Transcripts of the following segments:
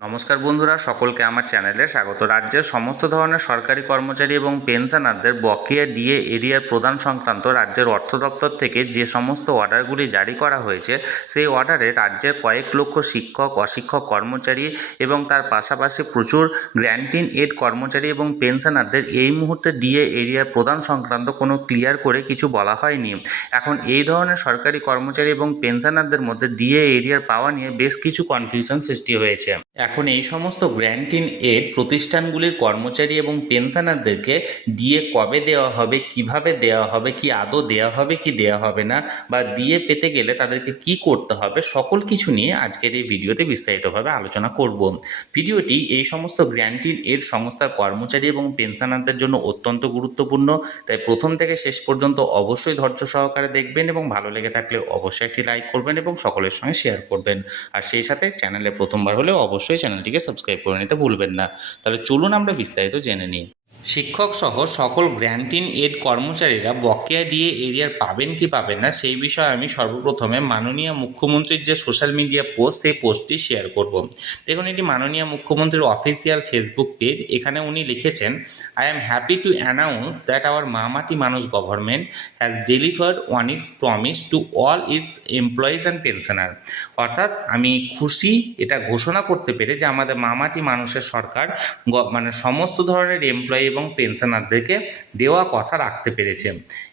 নমস্কার বন্ধুরা, সকলকে আমার চ্যানেলে স্বাগত। রাজ্যের সমস্ত ধরনের সরকারি কর্মচারী এবং পেনশনারদের বকেয়া ডিএ এরিয়ার প্রদান সংক্রান্ত রাজ্যের অর্থ দপ্তর থেকে যে সমস্ত অর্ডারগুলি জারি করা হয়েছে, সেই অর্ডারে রাজ্যের কয়েক লক্ষ শিক্ষক, অশিক্ষক কর্মচারী এবং তার পাশাপাশি প্রচুর গ্র্যান্ট ইন এড কর্মচারী এবং পেনশনারদের এই মুহূর্তে ডিএ এরিয়ার প্রদান সংক্রান্ত কোনো ক্লিয়ার করে কিছু বলা হয়নি। এখন এই ধরনের সরকারি কর্মচারী এবং পেনশনারদের মধ্যে ডিএ এরিয়ার পাওয়া নিয়ে বেশ কিছু কনফিউশন সৃষ্টি হয়েছে। এখন এই সমস্ত গ্র্যান্ট ইন এড প্রতিষ্ঠানগুলির কর্মচারী এবং পেনশনারদেরকে ডিএ কবে দেওয়া হবে, কিভাবে দেওয়া হবে, কি আদৌ দেওয়া হবে কি দেওয়া হবে না, বা ডিএ পেতে গেলে তাদেরকে কি করতে হবে, সকল কিছু নিয়ে আজকের এই ভিডিওতে বিস্তারিতভাবে আলোচনা করব। ভিডিওটি এই সমস্ত গ্র্যান্ট ইন এড সংস্থার কর্মচারী এবং পেনশনারদের জন্য অত্যন্ত গুরুত্বপূর্ণ, তাই প্রথম থেকে শেষ পর্যন্ত অবশ্যই ধৈর্য সহকারে দেখবেন এবং ভালো লেগে থাকলে অবশ্যই একটি লাইক করবেন এবং সকলের সঙ্গে শেয়ার করবেন। আর সেই সাথে চ্যানেলে প্রথমবার হলেও অবশ্যই চ্যানেলটিকে সাবস্ক্রাইব করে নিতে ভুলবেন না। তাহলে চলুন আমরা বিস্তারিত জেনে নিই। শিক্ষক সহ সকল গ্র্যান্ট ইন এড কর্মচারীরা বকেয়া ডিএ এরিয়ার পাবেন কি পাবেন না, সেই বিষয়ে আমি সর্বপ্রথমে মাননীয় মুখ্যমন্ত্রীর যে সোশ্যাল মিডিয়া পোস্ট, সেই পোস্টটি শেয়ার করব। দেখুন, এটি মাননীয় মুখ্যমন্ত্রীর অফিসিয়াল ফেসবুক পেজ। এখানে উনি লিখেছেন, I am happy to announce that our Ma Mati Manush government has delivered on its promise to all its employees and pensioner. অর্থাৎ আমি খুশি এটা ঘোষণা করতে পেরে যে আমাদের মামাটি মানুষের সরকার সমস্ত ধরনের এমপ্লয়ি এবং পেনশনারদেরকে দেওয়া কথা রাখতে পেরেছে।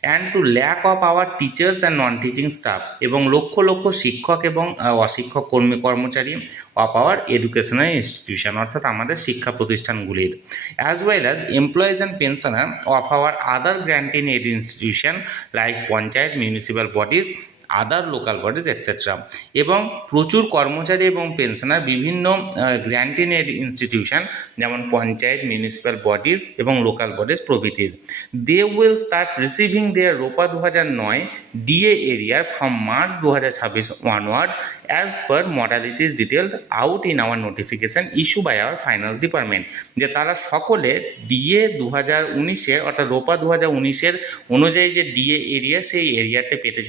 And to lack of our teachers and non teaching staff, এবং লক্ষ লক্ষ শিক্ষক এবং অশিক্ষক কর্মচারী অফ আওয়ার এডুকেশনাল ইনস্টিটিউশন, অর্থাৎ আমাদের শিক্ষা প্রতিষ্ঠানগুলির, as well as employees and pensioner of our other grant in aid institution like panchayat, municipal bodies, other local bodies etcetera. এবং প্রচুর কর্মচারী এবং পেনশনার বিভিন্ন গ্র্যান্ট ইন এড ইনস্টিটিউশন যেমন পঞ্চায়েত, মিউনিসিপ্যাল বডিজ এবং লোকাল বডিজ প্রভৃতির, they will start receiving their ROPA 2009 DA arrear from March 2026 onward as per modalities detailed out in our notification issue by our finance department. যে তারা সকলে DA 2019-এর অর্থাৎ রোপা 2019-এর অনুযায়ী যে ডিএ এরিয়া, সেই এরিয়াতে পেতে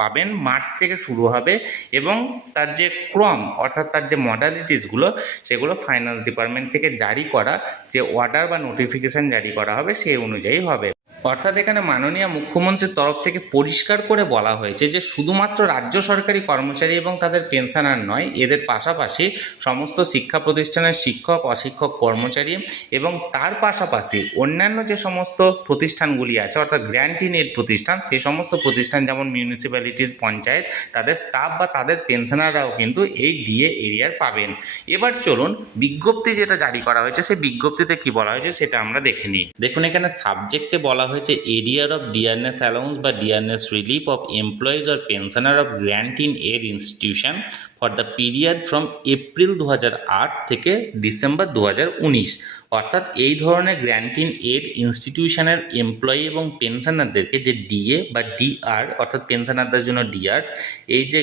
পাবেন। মার্চ থেকে শুরু হবে এবং তার যে ক্রম অর্থাৎ তার যে মডালিটিসগুলো, সেগুলো ফাইন্যান্স ডিপার্টমেন্ট থেকে জারি করা যে অর্ডার বা নোটিফিকেশান জারি করা হবে সেই অনুযায়ী হবে। অর্থাৎ এখানে মাননীয় মুখ্যমন্ত্রীর তরফ থেকে পরিষ্কার করে বলা হয়েছে যে শুধুমাত্র রাজ্য সরকারি কর্মচারী এবং তাদের পেনশনার নয়, এদের পাশাপাশি সমস্ত শিক্ষা প্রতিষ্ঠানের শিক্ষক, অশিক্ষক কর্মচারী এবং তার পাশাপাশি অন্যান্য যে সমস্ত প্রতিষ্ঠানগুলি আছে অর্থাৎ গ্র্যান্ট ইন এড প্রতিষ্ঠান, সেই সমস্ত প্রতিষ্ঠান যেমন মিউনিসিপ্যালিটিস, পঞ্চায়েত, তাদের স্টাফ বা তাদের পেনশনাররাও কিন্তু এই ডিএ এরিয়ার পাবেন। এবার চলুন বিজ্ঞপ্তি যেটা জারি করা হয়েছে, সেই বিজ্ঞপ্তিতে কি বলা হয়েছে সেটা আমরা দেখে নিই। দেখুন, এখানে সাবজেক্টে বলা হয়েছে এরিয়ার অফ ডিয়ারনেস অ্যালাউন্স বা dearness relief of employees or pensioner of grant in aid institution for the period from April 2008 থেকে ডিসেম্বর 2019। অর্থাৎ এই ধরনের গ্র্যান্ট ইন এড ইনস্টিটিউশনের এমপ্লয়ি এবং পেনশনারদেরকে যে ডিএ বা ডিআর, অর্থাৎ পেনশনারদের জন্য ডিআর, এই যে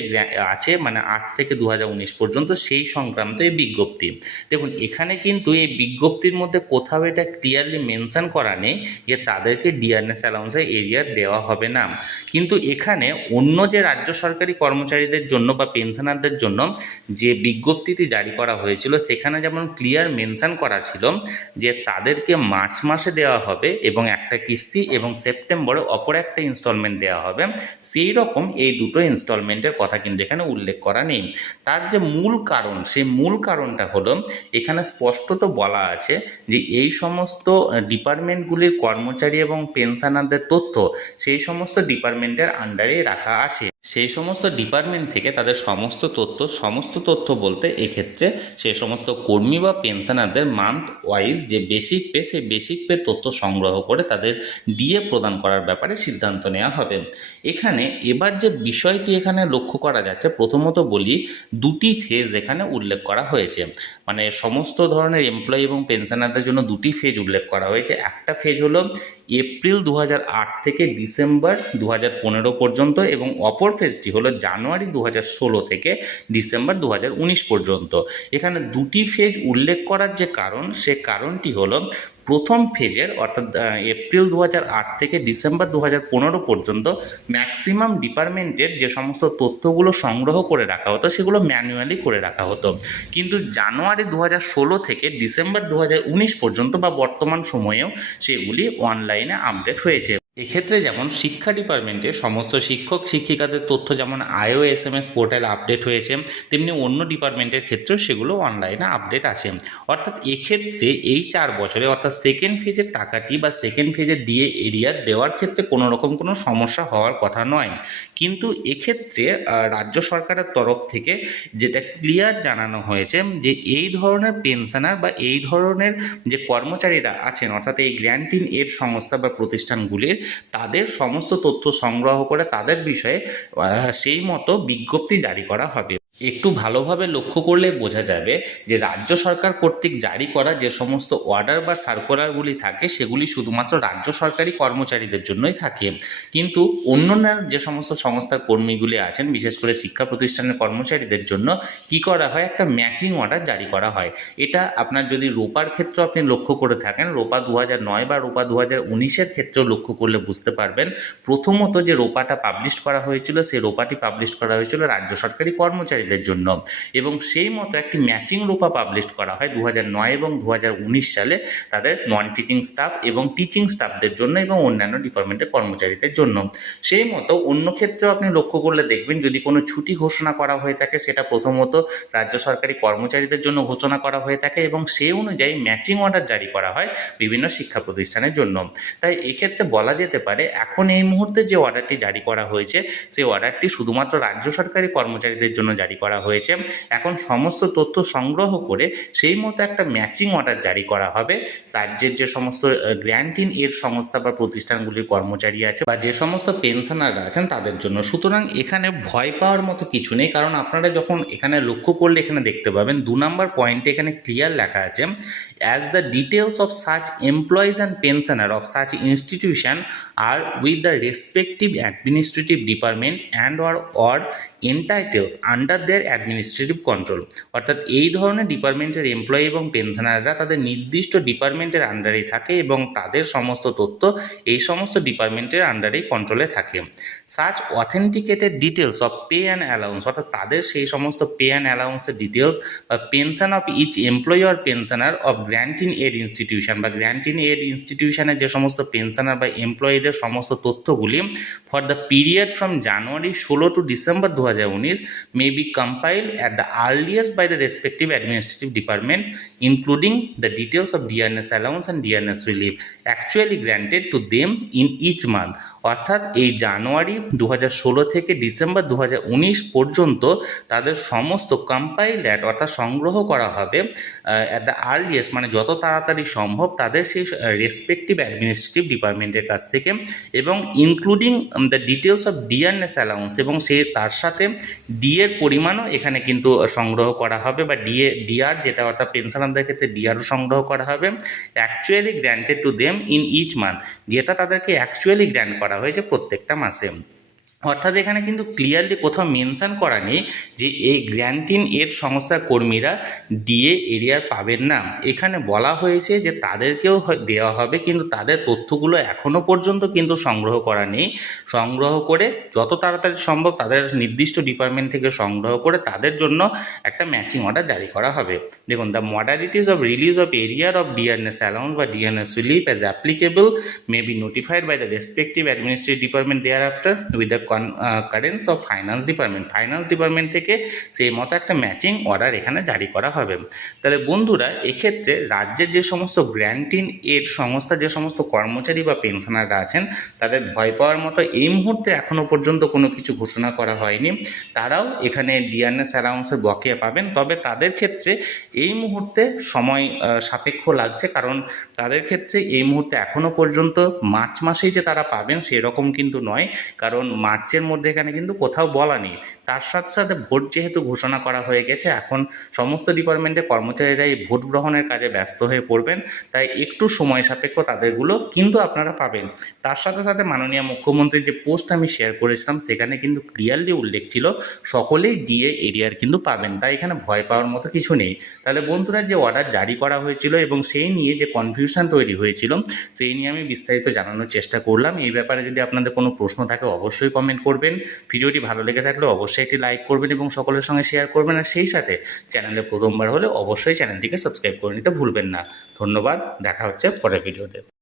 আছে 8 থেকে 2019 পর্যন্ত, সেই সংক্রান্ত এই বিজ্ঞপ্তি। দেখুন, এখানে কিন্তু এই বিজ্ঞপ্তির মধ্যে কোথাও এটা ক্লিয়ারলি মেনশন করা নেই যে তাদেরকে ডিয়ারনেস অ্যালাউন্সের এরিয়ার দেওয়া হবে না। কিন্তু এখানে অন্য যে রাজ্য সরকারি কর্মচারীদের জন্য বা পেনশনারদের জন্য যে বিজ্ঞপ্তিটি জারি করা হয়েছিল, সেখানে যেমন ক্লিয়ার মেনশন করা ছিল যে তাদেরকে মার্চ মাসে দেওয়া হবে এবং একটা কিস্তি, এবং সেপ্টেম্বরে অপর একটা ইনস্টলমেন্ট দেওয়া হবে, সেই রকম এই দুটো ইনস্টলমেন্টের কথা কিন্তু এখানে উল্লেখ করা নেই। তার যে মূল কারণ, সেই মূল কারণটা হলো এখানে স্পষ্টত বলা আছে যে এই সমস্ত ডিপার্টমেন্টগুলির কর্মচারী এবং পেনশনারদের তথ্য সেই সমস্ত ডিপার্টমেন্টের আন্ডারেই রাখা আছে। সেই সমস্ত ডিপার্টমেন্ট থেকে তাদের সমস্ত তথ্য বলতে এক্ষেত্রে সেই সমস্ত কর্মী বা পেনশনারদের মান্থ ওয়াইজ যে বেসিক পে, সেই বেসিক পে তথ্য সংগ্রহ করে তাদের ডিএ প্রদান করার ব্যাপারে সিদ্ধান্ত নেওয়া হবে। এখানে এবার যে বিষয়টি এখানে লক্ষ্য করা যাচ্ছে, প্রথমত বলি, দুটি ফেজ এখানে উল্লেখ করা হয়েছে। সমস্ত ধরনের এমপ্লয়ি এবং পেনশনারদের জন্য দুটি ফেজ উল্লেখ করা হয়েছে। একটা ফেজ হলো এপ্রিল 2008 থেকে ডিসেম্বর 2015 পর্যন্ত, এবং অপর অপর ফেজটি হলো জানুয়ারি 2016 থেকে ডিসেম্বর 2019 পর্যন্ত। এখানে দুটি ফেজ উল্লেখ করার যে কারণ, সে কারণটি হলো প্রথম ফেজের অর্থাৎ এপ্রিল 2008 থেকে ডিসেম্বর 2015 পর্যন্ত ম্যাক্সিমাম ডিপার্টমেন্টের যে সমস্ত তথ্যগুলো সংগ্রহ করে রাখা হতো সেগুলো ম্যানুয়ালি করে রাখা হতো, কিন্তু জানুয়ারি 2016 থেকে ডিসেম্বর 2019 পর্যন্ত বা বর্তমান সময়েও সেগুলি অনলাইনে আপডেট হয়েছে। এক্ষেত্রে যেমন শিক্ষা ডিপার্টমেন্টে সমস্ত শিক্ষক শিক্ষিকাদের তথ্য যেমন IOSMS পোর্টালে আপডেট হয়েছে, তেমনি অন্য ডিপার্টমেন্টের ক্ষেত্রেও সেগুলো অনলাইনে আপডেট আছে। অর্থাৎ এক্ষেত্রে এই 4 বছরে অর্থাৎ সেকেন্ড ফেজের টাকাটি বা সেকেন্ড ফেজের ডিএ এরিয়ার দেওয়ার ক্ষেত্রে কোনো রকম কোনো সমস্যা হওয়ার কথা নয়। কিন্তু এক্ষেত্রে রাজ্য সরকারের তরফ থেকে যেটা ক্লিয়ার জানানো হয়েছে যে এই ধরনের পেনশনার বা এই ধরনের যে কর্মচারীরা আছেন অর্থাৎ এই গ্র্যান্ট ইন এড সংস্থা বা প্রতিষ্ঠানগুলির, তাদের সমস্ত তথ্য সংগ্রহ করে তাদের বিষয়ে সেই মতো বিজ্ঞপ্তি জারি করা হবে। একটু ভালোভাবে লক্ষ্য করলে বোঝা যাবে যে রাজ্য সরকার কর্তৃক জারি করা যে সমস্ত অর্ডার বা সার্কুলারগুলি থাকে সেগুলি শুধুমাত্র রাজ্য সরকারি কর্মচারীদের জন্যই থাকে, কিন্তু অন্যান্য যে সমস্ত সংস্থার কর্মীগুলি আছেন বিশেষ করে শিক্ষা প্রতিষ্ঠানের কর্মচারীদের জন্য কি করা হয়, একটা ম্যাচিং অর্ডার জারি করা হয়। এটা আপনার যদি রোপার ক্ষেত্রে আপনি লক্ষ্য করে থাকেন, রোপা 2009 বা রোপা 2019-এর ক্ষেত্রেও লক্ষ্য করলে বুঝতে পারবেন। প্রথমত যে রোপাটা পাবলিশ করা হয়েছিল সেই রোপাটি পাবলিশ করা হয়েছিল রাজ্য সরকারি কর্মচারীদের জন্য, এবং সেই মতো একটি ম্যাচিং রোপা পাবলিশ করা হয় 2009 এবং 2019 সালে তাদের নন টিচিং স্টাফ এবং টিচিং স্টাফদের জন্য এবং অন্যান্য ডিপার্টমেন্টের কর্মচারীদের জন্য। সেই মতো অন্য ক্ষেত্রেও আপনি লক্ষ্য করলে দেখবেন যদি কোনো ছুটি ঘোষণা করা হয়ে থাকে সেটা প্রথমত রাজ্য সরকারি কর্মচারীদের জন্য ঘোষণা করা হয়ে থাকে এবং সেই অনুযায়ী ম্যাচিং অর্ডার জারি করা হয় বিভিন্ন শিক্ষা প্রতিষ্ঠানের জন্য। তাই এক্ষেত্রে বলা যেতে পারে এখন এই মুহূর্তে যে অর্ডারটি জারি করা হয়েছে সেই অর্ডারটি শুধুমাত্র রাজ্য সরকারি কর্মচারীদের জন্য জারি করা হয়েছে। এখন সমস্ত তথ্য সংগ্রহ করে সেই মতো একটা ম্যাচিং অর্ডার জারি করা হবে রাজ্যের যে সমস্ত গ্র্যান্ট ইন এড সংস্থা বা প্রতিষ্ঠানগুলির কর্মচারী আছে বা যে সমস্ত পেনশনাররা আছেন তাদের জন্য। সুতরাং এখানে ভয় পাওয়ার মতো কিছু নেই, কারণ আপনারা যখন এখানে লক্ষ্য করলে এখানে দেখতে পাবেন 2 নম্বর পয়েন্টে এখানে ক্লিয়ার লেখা আছে, as the details of such employees and pensioner of such institution are with the respective administrative department and or entitled under their administrative control। অর্থাৎ এই ধরনের ডিপার্টমেন্টের এমপ্লয়ি এবং পেনশনাররা তাদের নির্দিষ্ট ডিপার্টমেন্টের আন্ডারেই থাকে এবং তাদের সমস্ত তথ্য এই সমস্ত ডিপার্টমেন্টের আন্ডারেই কন্ট্রোলে থাকে। Such authenticated details of pay and allowance, অর্থাৎ তাদের সেই সমস্ত পে অ্যান্ড অ্যালাউন্সের ডিটেলস বা pension of each employee or pensioner of grant in aid institution বা গ্র্যান্ট ইন এড ইনস্টিটিউশনের যে সমস্ত পেনশনার বা এমপ্লয়ীদের সমস্ত তথ্যগুলি for the period from January 16 to December 2019 may be compiled at the earliest by the respective administrative department, including the details of dearness allowance and dearness relief actually granted to them in each month। অর্থাৎ এই জানুয়ারি 2016 থেকে December 2019 পর্যন্ত তাদের সমস্ত compiled অর্থাৎ সংগ্রহ করা হবে অ্যাট দ্য আর্লিয়েস্ট মানে যত তাড়াতাড়ি সম্ভব তাদের সেই রেসপেক্টিভ অ্যাডমিনিস্ট্রেটিভ ডিপার্টমেন্টের কাছ থেকে, এবং including the details of dearness allowance, এবং সে তার সাথে ডিএর পরিমাণও এখানে কিন্তু সংগ্রহ করা হবে বা ডিআর যেটা অর্থাৎ পেনশনারদের ক্ষেত্রে ডিআরও সংগ্রহ করা হবে actually granted to them in each month, যেটা তাদেরকে অ্যাকচুয়ালি গ্র্যান্ট করা হয়েছে প্রত্যেকটা মাসে। অর্থাৎ এখানে কিন্তু ক্লিয়ারলি কোথাও মেনশন করা নেই যে এই গ্র্যান্ট ইন এড সংস্থার কর্মীরা ডিএ এরিয়ার পাবেন না। এখানে বলা হয়েছে যে তাদেরকেও দেওয়া হবে, কিন্তু তাদের তথ্যগুলো এখনও পর্যন্ত কিন্তু সংগ্রহ করা নেই। সংগ্রহ করে যত তাড়াতাড়ি সম্ভব তাদের নির্দিষ্ট ডিপার্টমেন্ট থেকে সংগ্রহ করে তাদের জন্য একটা ম্যাচিং অর্ডার জারি করা হবে। দেখুন, the modalities of release of arrear of dearness allowance বা dearness relief as applicable may be notified by the respective administrative department thereafter with the concurrence of finance department থেকে সেই মতো একটা matching order এখানে জারি করা হবে। তাহলে বন্ধুরা, এক্ষেত্রে রাজ্যের যে সমস্ত গ্র্যান্ট ইন এড সংস্থা যে সমস্ত কর্মচারী বা পেনশনাররা আছেন তাদের ভয় পাওয়ার মতো এই মুহূর্তে এখনও পর্যন্ত কোনো কিছু ঘোষণা করা হয়নি। তারাও এখানে ডিয়ারনেস অ্যালাউন্সের বকেয়া পাবেন, তবে তাদের ক্ষেত্রে এই মুহূর্তে সময় সাপেক্ষ লাগছে, কারণ তাদের ক্ষেত্রে এই মুহূর্তে এখনও পর্যন্ত মার্চ মাসেই যে তারা পাবেন সেরকম কিন্তু নয়, কারণ মার্চ মার্চের মধ্যে এখানে কিন্তু কোথাও বলা নেই। তার সাথে সাথে ভোট যেহেতু ঘোষণা করা হয়ে গেছে, এখন সমস্ত ডিপার্টমেন্টের কর্মচারীরা এই ভোট গ্রহণের কাজে ব্যস্ত হয়ে পড়বেন, তাই একটু সময় সাপেক্ষ তাদেরগুলো কিন্তু আপনারা পাবেন। তার সাথে সাথে মাননীয় মুখ্যমন্ত্রীর যে পোস্ট আমি শেয়ার করেছিলাম সেখানে কিন্তু ক্লিয়ারলি উল্লেখ ছিল সকলেই ডিএ এরিয়ার কিন্তু পাবেন, তাই এখানে ভয় পাওয়ার মতো কিছু নেই। তাহলে বন্ধুরা, যে অর্ডার জারি করা হয়েছিল এবং সেই নিয়ে যে কনফিউশন তৈরি হয়েছিল সেই নিয়ে আমি বিস্তারিত জানানোর চেষ্টা করলাম। এই ব্যাপারে যদি আপনাদের কোনো প্রশ্ন থাকে অবশ্যই কমেন্ট করবেন। ভিডিওটি ভালো লেগে থাকলে অবশ্যই একটি লাইক করবেন এবং সকলের সঙ্গে শেয়ার করবেন, আর সেই সাথে চ্যানেলে প্রথমবার হলে অবশ্যই চ্যানেলটিকে সাবস্ক্রাইব করে নিতে ভুলবেন না। ধন্যবাদ, দেখা হচ্ছে পরের ভিডিওতে।